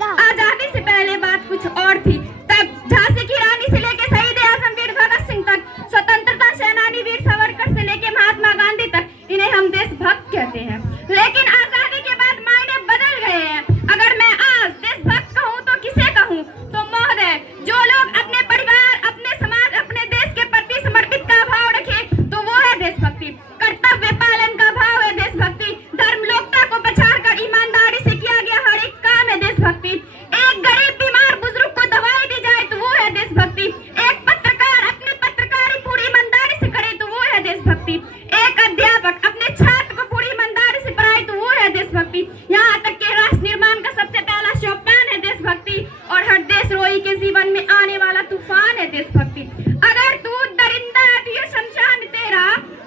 था। आजादी से पहले बात कुछ और थी। तब झांसी की रानी से लेके शहीद आजम वीर भगत सिंह तक, स्वतंत्रता सेनानी वीर सावरकर से लेके महात्मा गांधी तक, इन्हें हम देशभक्त कहते हैं। लेकिन आजादी के बाद मायने बदल गए हैं। अगर मैं आज देशभक्त कहूँ तो किसे कहूँ? तो महोदय, जो लोग अपने परिवार, अपने समाज, अपने देश के प्रति समर्पित का भाव रखे तो वो है देशभक्ति। कर्तव्य पालन का भाव है देशभक्ति। धर्म लोकता को पछाड़कर ईमानदारी से किया गया हर एक काम है देशभक्ति। एक गरीब बीमार बुजुर्ग को दवाई दी जाए तो वो है देशभक्ति। एक पत्रकार अपनी पत्रकारी पूरी ईमानदारी से करे तो वो है देशभक्ति। एक अध्यापक अपने छात्र को पूरी ईमानदारी से पढ़ाए तो वो है देशभक्ति। यहाँ तक कि राष्ट्र निर्माण का सबसे पहला सोपान है देशभक्ति, और हर देशद्रोही के जीवन में आने वाला तूफान है देशभक्ति। अगर तू दरिंदा है तो ये शमशान तेरा,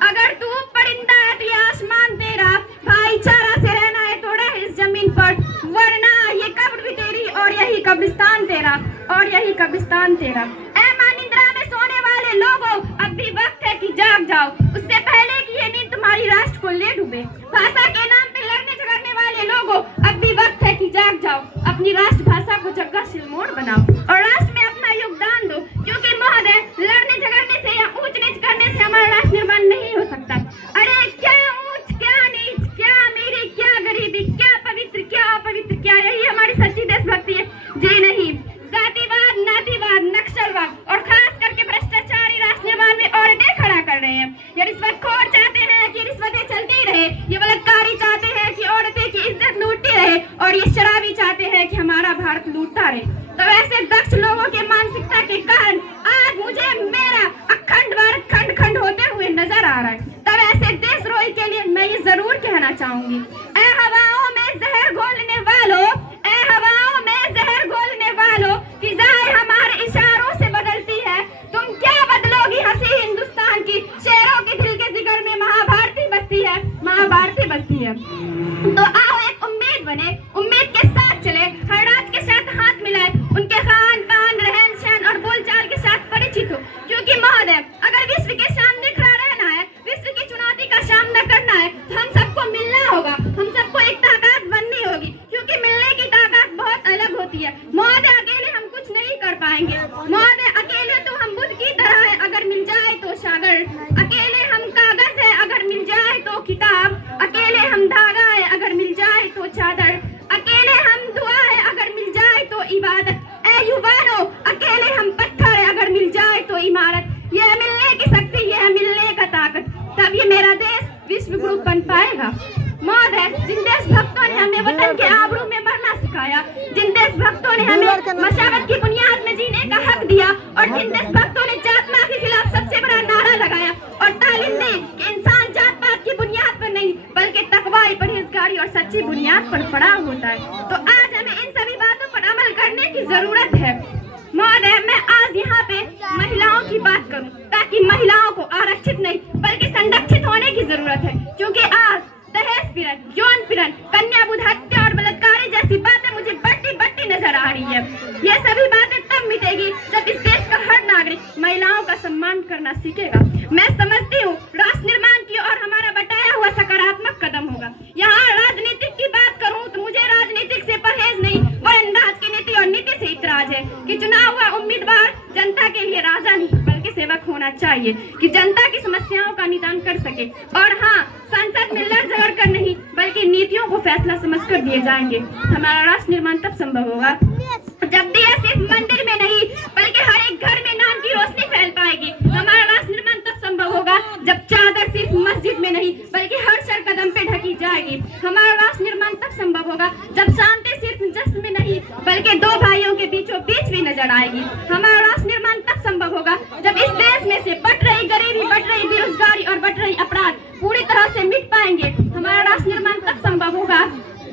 अगर तू परिंदा है तो ये आसमान तेरा। भाईचारा से रहना है थोड़ा इस जमीन पर, वरना ये कब्र भी तेरी और यही कब्रिस्तान तेरा, और यही कब्रिस्तान तेरा। ऐ मानिंद्रा में सोने वाले लोगों, अब भी वक्त है कि जाग जाओ, उससे पहले कि ये नींद तुम्हारी राष्ट्र को ले डूबे। भाषा के नाम पे लड़ने झगड़ने वाले लोगों, अब भी वक्त है कि जाग जाओ, अपनी राष्ट्रभाषा को जगह सिलमोड़ बनाओ और राष्ट्र में अपना योगदान दो। क्योंकि महोदय, लड़ने झगड़ने से या ऊंच नीच करने से हमारा राष्ट्र निर्माण नहीं हो सकता। अरे क्या ऊंच, क्या नीच, क्या अमीरी, क्या गरीबी, क्या पवित्र, क्या अपवित्र, क्या यही हमारी सच्ची देशभक्ति है? जी नहीं। जातिवाद, नातीवाद, नक्सलवाद और खास करके भ्रष्टाचारी राष्ट्र निर्माण में औरतें खड़ा कर रहे हैं। ये रिश्वतखोर चाहते हैं कि रिश्वतें चलती रहे, ये बलात्कारी चाहते हैं कि औरतें की इज्जत लूटती रहे, और ये शराबी चाहते हैं कि हमारा भारत लूटता रहे। तो ऐसे दक्ष लोगों के मानसिकता के कारण आज मुझे मेरा अखंड भारत खंड खंड होते हुए नजर आ रहा है। तब ऐसे देशद्रोही के लिए मैं ये जरूर कहना चाहूंगी, ऐ हवाओं में जहर घोलने वालों, ऐ हवाओं में जहर घोलने वालों, फिजाएं हमारे इशारों से बदलती है, तुम क्या बदलोगी हंसी हिंदुस्तान की? शेरों के दिल के जिगर में महाभारती बसती है, महाभारती बसती है। तो आओ एक उम्मीद बने, उम्मीद के साथ चले, हर राज के साथ हाथ मिलाए, उनके खान पान, रहन सहन और बोलचाल के साथ परिचित हो। क्योंकि महोदय, अगर विश्व के सामने खड़ा रहना है, विश्व की चुनौती का सामना करना है, तो हम सबको मिलना होगा, हम सबको एक ताकत बननी होगी। क्योंकि मिलने की ताकत बहुत अलग होती है महोदय। अकेले हम कुछ नहीं कर पाएंगे महोदय। अकेले तो हम बुद्ध की तरह है, अगर मिल जाए तो सागर। अकेले हम कागज है, अगर मिल जाए तो किताब। अकेले हम धागा है, अगर मिल जाए तो चादर। अकेले हम दुआ है, अगर मिल जाए तो इबादत। ऐ युवानों, अकेले हम पत्थर है, अगर मिल जाए तो इमारत। यह मिलने की शक्ति, यह मिलने का ताकत, तब ये मेरा देश विश्व गुरु बन पाएगा। महोदय, जिन देशभक्तों ने हमें वतन के आबरू में मरना सिखाया, जिन देशभक्तों ने हमें मशावत की बुनियाद में जीने का हक दिया, और जिन देशभक्तों ने जात पात के खिलाफ सबसे बड़ा नारा लगाया और तालीम दी कि इंसान जात पात की बुनियाद पर नहीं बल्कि तकवा, परहेजगारी और सच्ची बुनियाद पर पड़ा होता है, तो आज हमें इन सभी बातों पर अमल करने की जरूरत है। महोदय, मैं आज यहाँ पे महिलाओं की बात करूँ, ताकि महिलाओं को आरक्षित नहीं बल्कि संरक्षित होने की जरूरत है। क्योंकि आज दहेज पीड़न, यौन पीड़न, कन्या बुध हत्या और बलात्कार जैसी बातें मुझे बढ़ती बढ़ती नजर आ रही है। ये सभी बातें तब मिटेगी जब इस देश का हर नागरिक महिलाओं का सम्मान करना सीखेगा। मैं समझती हूँ राष्ट्र निर्माण की और हमारा बताया हुआ सकारात्मक कदम होगा। यहाँ राजनीतिक की बात करूँ तो मुझे राजनीतिक से परहेज नहीं, वरन राजनीति और नीति से इतराज है कि चुना हुआ उम्मीदवार जनता के लिए राजा नहीं बल्कि सेवक होना चाहिए, कि जनता की समस्याओं का निदान कर सके। और हाँ, संसद में लड़ झगड़ कर नहीं बल्कि नीतियों को फैसला समझकर दिए जाएंगे। हमारा राष्ट्र निर्माण तब संभव होगा जब दिया सिर्फ मंदिर में नहीं बल्कि हर एक घर में नाम की रोशनी फैल पाएगी। हमारा राष्ट्र निर्माण तब संभव होगा जब चादर सिर्फ मस्जिद में नहीं बल्कि हर सर कदम पे ढकी जाएगी। हमारा राष्ट्र निर्माण तब संभव होगा जब शांति सिर्फ जश्न में नहीं बल्कि दो भाइयों के बीचों बीच भी नजर आएगी। हमारा राष्ट्र निर्माण तब संभव होगा जब इस देश में से बढ़ रही गरीबी, बढ़ रही बेरोजगारी और बढ़ रही अपराध पूरी तरह से मिट पाएंगे। हमारा राष्ट्र निर्माण तब संभव होगा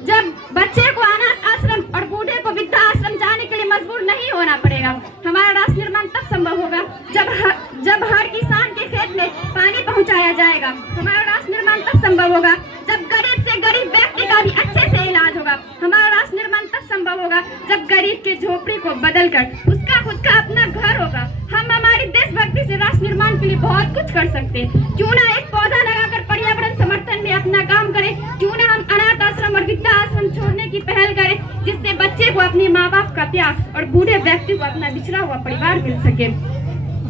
जब बच्चे को अनाथ आश्रम और बूढ़े को वृद्धा आश्रम जाने के लिए मजबूर नहीं होना पड़ेगा। हमारा राष्ट्र निर्माण तब संभव होगा जब हर किसान के खेत में पानी पहुंचाया जाएगा। हमारा राष्ट्र निर्माण तब संभव होगा जब गरीब से गरीब व्यक्ति का भी अच्छे से इलाज होगा। हमारा राष्ट्र निर्माण तब संभव होगा जब गरीब के झोपड़ी को बदलकर उसका खुद का अपना घर होगा। हम हमारी देशभक्ति से राष्ट्र निर्माण के लिए बहुत कुछ कर सकते हैं। क्यों ना एक पौधा लगाकर पर्यावरण समर्थन में अपना काम करें, क्यों ना हम अनाथ आश्रम और वृद्धा आश्रम छोड़ने की पहल करें, जिससे बच्चे बच्चे को अपने माँ बाप का प्यार और बूढ़े व्यक्ति को अपना बिछड़ा हुआ परिवार मिल सके,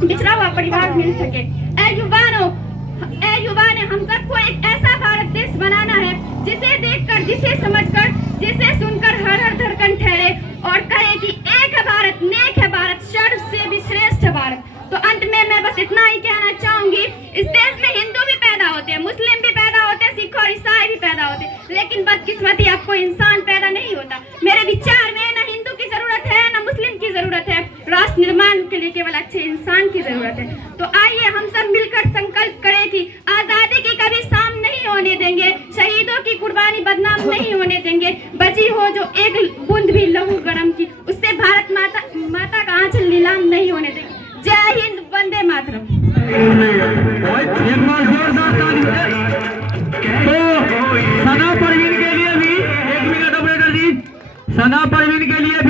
बिछड़ा हुआ परिवार मिल सके। ऐ युवाओं, हम सबको एक ऐसा भारत देश बनाना है जिसे देखकर, जिसे समझकर, जिसे सुनकर हर हर धड़कन ठहरे और कहे कि एक है भारत, नेक है भारत, सर्व से भी श्रेष्ठ भारत। तो अंत में मैं बस इतना ही कहना चाहूंगी, इस देश में हिंदू भी पैदा होते हैं, मुस्लिम भी पैदा होते हैं, सिख और ईसाई भी पैदा होते हैं, लेकिन बदकिस्मती अब कोई इंसान पैदा नहीं होता। मेरे विचार में न हिंदू की जरूरत है न मुस्लिम की जरूरत है, राष्ट्र निर्माण के लिए केवल अच्छे इंसान की जरूरत है। तो आइए हम सब मिलकर संकल्प करें कि आजादी की कभी शाम नहीं होने देंगे, शहीदों की कुर्बानी बदनाम नहीं होने देंगे, बची हो जो एक बूंद भी लहू गरम की, उससे भारत माता का आंचल नीलाम नहीं होने देंगे। जय हिंद, वंदे मातरम। तो सना परवीन के लिए भी 1 मिनट ऑपरेटर जी, सना परवीन के लिए भी